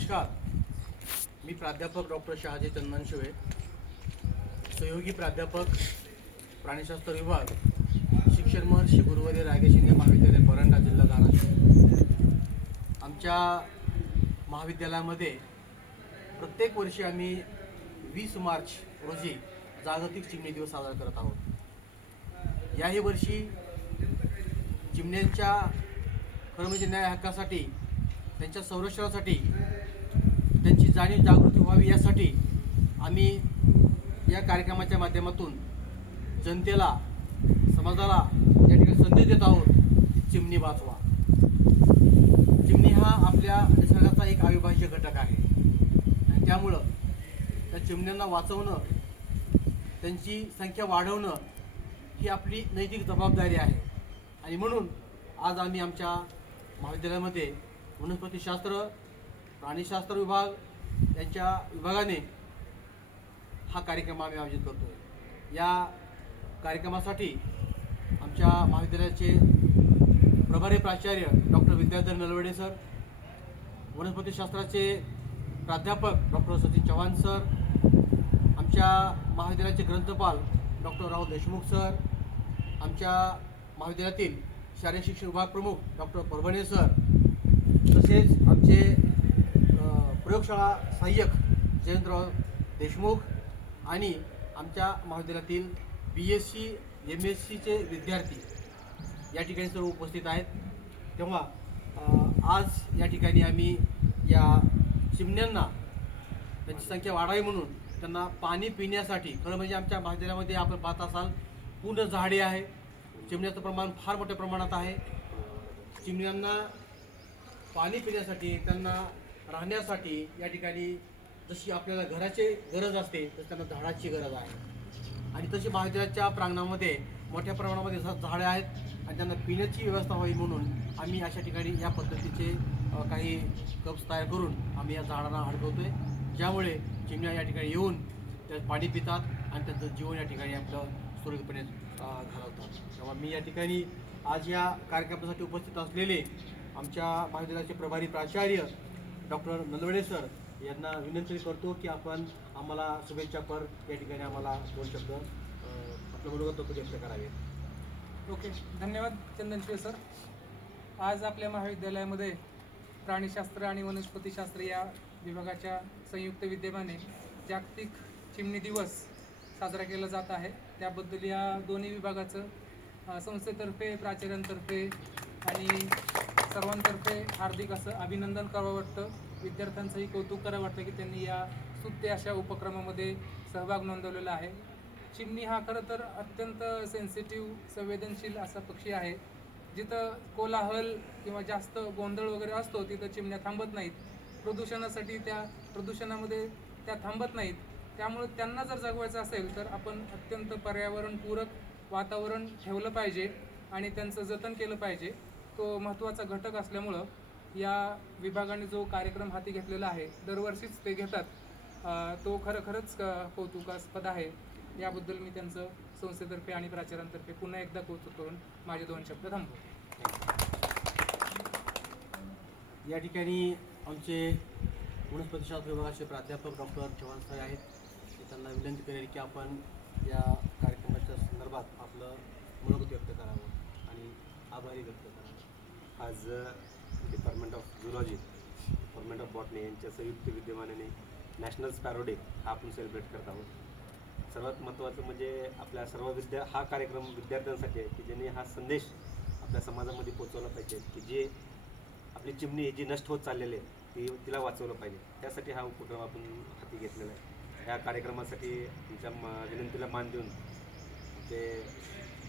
नमस्कार. मी प्राध्यापक डॉक्टर शहाजी चंदनशिवे, सहयोगी प्राध्यापक प्राणीशास्त्र विभाग, शिक्षण महर्षी श्री गुरुवर्य रायगे शिंदे महाविद्यालय परंडा, जिल्हा धाराशिव. आमच्या महाविद्यालयामध्ये प्रत्येक वर्षी आम्ही 20 मार्च रोजी जागतिक चिमणी दिवस साजरा करत आहोत. याही वर्षी चिमण्यांच्या खरं म्हणजे न्याय हक्कासाठी, त्यांच्या संरक्षणासाठी, त्यांची जाणीव जागृती व्हावी यासाठी आम्ही या कार्यक्रमाच्या माध्यमातून जनतेला, समाजाला या ठिकाणी संदेश देत आहोत की चिमणी वाचवा. चिमणी हा आपल्या निसर्गाचा एक अविभाज्य घटक आहे आणि त्यामुळं त्या चिमण्यांना वाचवणं, त्यांची संख्या वाढवणं ही आपली नैतिक जबाबदारी आहे. आणि म्हणून आज आम्ही आमच्या महाविद्यालयामध्ये वनस्पतीशास्त्र, प्राणीशास्त्र विभाग यांच्या विभागाने हा कार्यक्रम आम्ही आयोजित करतो आहे. या कार्यक्रमासाठी आमच्या महाविद्यालयाचे प्रभारी प्राचार्य डॉक्टर विद्याधर नलवडे सर, वनस्पतीशास्त्राचे प्राध्यापक डॉक्टर सतीश चव्हाण सर, आमच्या महाविद्यालयाचे ग्रंथपाल डॉक्टर राव देशमुख सर, आमच्या महाविद्यालयातील शालेय शिक्षण विभाग प्रमुख डॉक्टर परभणे सर, तसेच आमचे प्रयोगशाळा सहाय्यक जयंतराव देशमुख आणि आमच्या महाविद्यालयातील BSc MScचे विद्यार्थी या ठिकाणी सर्व उपस्थित आहेत. तेव्हा आज या ठिकाणी आम्ही या चिमण्यांना त्यांची संख्या वाढावी म्हणून त्यांना पाणी पिण्यासाठी, खरं म्हणजे आमच्या महाविद्यालयामध्ये आपण पाहत असाल पूर्ण झाडे आहे, चिमण्याचं प्रमाण फार मोठ्या प्रमाणात आहे. चिमण्यांना पाणी पिण्यासाठी, त्यांना राहण्यासाठी या ठिकाणी जशी आपल्याला घराची गरज असते तशी त्यांना झाडाची गरज आहे. आणि तशी महाविद्यालयाच्या प्रांगणामध्ये मोठ्या प्रमाणामध्ये झाडे आहेत आणि त्यांना पिण्याची व्यवस्था व्हावी म्हणून आम्ही अशा ठिकाणी या पद्धतीचे काही कप्स तयार करून आम्ही या झाडांना अडकवतोय, ज्यामुळे चिमण्या या ठिकाणी येऊन त्या पाणी पितात आणि त्यांचं जीवन या ठिकाणी आपलं सुरळीतपणे घालवतात. तेव्हा मी या ठिकाणी आज या कार्यक्रमासाठी उपस्थित असलेले आमच्या महाविद्यालयाचे प्रभारी प्राचार्य डॉक्टर नलवडे सर यांना विनंती करतो की आपण आम्हाला शुभेच्छापर या ठिकाणी आम्हाला 2 शब्द आपलं मनोगत व्यक्त करावे. ओके, धन्यवाद चंदनशिवे सर. आज आपल्या महाविद्यालयामध्ये प्राणीशास्त्र आणि वनस्पतीशास्त्र या विभागाच्या संयुक्त विद्यमाने जागतिक चिमणी दिवस साजरा केला जात आहे. त्याबद्दल या दोन्ही विभागाचं संस्थेतर्फे, प्राचार्यांतर्फे आणि सर्वांतर्फे हार्दिक असं अभिनंदन करावं वाटतं. विद्यार्थ्यांचंही कौतुक करावं वाटतं की त्यांनी या स्तुत्य अशा उपक्रमामध्ये सहभाग नोंदवलेला आहे. चिमणी हा खरं तर अत्यंत सेन्सिटिव्ह, संवेदनशील असा पक्षी आहे. जिथं कोलाहल किंवा जास्त गोंधळ वगैरे असतो तिथं चिमण्या थांबत नाहीत. प्रदूषणासाठी त्या प्रदूषणामध्ये त्या थांबत नाहीत. त्यामुळे त्यांना जर जगवायचं असेल तर आपण अत्यंत पर्यावरणपूरक वातावरण ठेवलं पाहिजे आणि त्यांचं जतन केलं पाहिजे. तो महत्त्वाचा घटक असल्यामुळं या विभागाने जो कार्यक्रम हाती घेतलेला आहे, दरवर्षीच ते घेतात, तो खरंच कौतुकास्पद आहे. याबद्दल मी त्यांचं संस्थेतर्फे आणि प्राचार्यांतर्फे पुन्हा एकदा कौतुक करून माझे 2 शब्द थांबवतो. या ठिकाणी आमचे वनस्पतीशास्त्र विभागाचे प्राध्यापक डॉक्टर चव्हाण सर आहेत. त्यांना विनंती करेल की आपण या कार्यक्रमाच्या संदर्भात आपलं मनोगत व्यक्त करावं आणि आभारी व्यक्त करावं. आज department of zoology, department of botany यांच्या संयुक्त विद्यमानाने नॅशनल स्पॅरो डे हा आपण सेलिब्रेट करत आहोत. सर्वात महत्त्वाचं म्हणजे आपल्या सर्व हा कार्यक्रम विद्यार्थ्यांसाठी आहे की ज्यांनी हा संदेश आपल्या समाजामध्ये पोचवला पाहिजे की जे आपली चिमणी जी नष्ट होत चाललेली आहे तिला वाचवलं पाहिजे. त्यासाठी हा उपक्रम आपण हाती घेतलेला आहे. या कार्यक्रमासाठी तुमच्या विनंतीला मान देऊन ते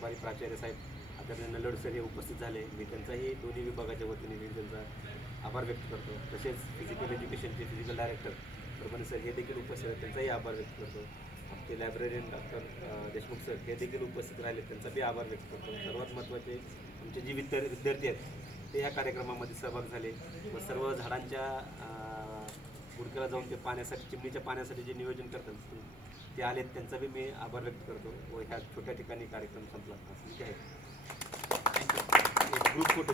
बारी प्राचार्य साहेब आदरणीय नलवडे सर हे उपस्थित झाले. मी त्यांचाही दोन्ही विभागाच्या वतीने मी त्यांचा आभार व्यक्त करतो. तसेच फिजिकल एज्युकेशनचे फिजिकल डायरेक्टर परभणी सर हे देखील उपस्थित आहेत, त्यांचाही आभार व्यक्त करतो. आमचे लायब्ररीयन डॉक्टर देशमुख सर हे देखील उपस्थित राहिले, त्यांचाही आभार व्यक्त करतो. सर्वात महत्त्वाचे आमचे जे विद्यार्थी आहेत ते या कार्यक्रमामध्ये सहभाग झाले व सर्व झाडांच्या बुडक्याला जाऊन ते पाण्यासाठी, चिमणीच्या पाण्यासाठी जे नियोजन करतात ते आलेत, त्यांचा बी मी आभार व्यक्त करतो. व ह्या छोट्या ठिकाणी कार्यक्रम संपला असं आहे. Group photo